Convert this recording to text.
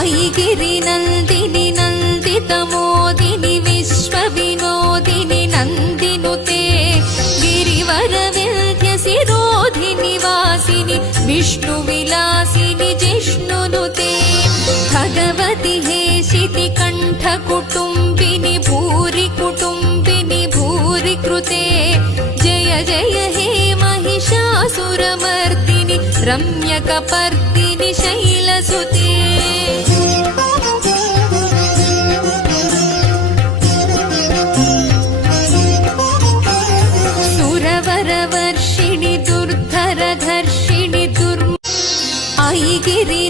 ऐगिरिनन्दिनि नन्दितमोदिनि विश्वविनोदिनि नन्दिनुते गिरिवरविन्ध्यसिरोधिनि वासिनि विष्णुविलासिनि जिष्णुनुते भगवति हेशिति कण्ठकुटुम्बिनि भूरि कुटुम्बिनि भूरि कृते जय जय हे महिषासुरमर्दिनि रम्यकपर्दिनि शैलसुते सुरवरवर्षिणि दुर्धरधर्षिणि ऐगिरि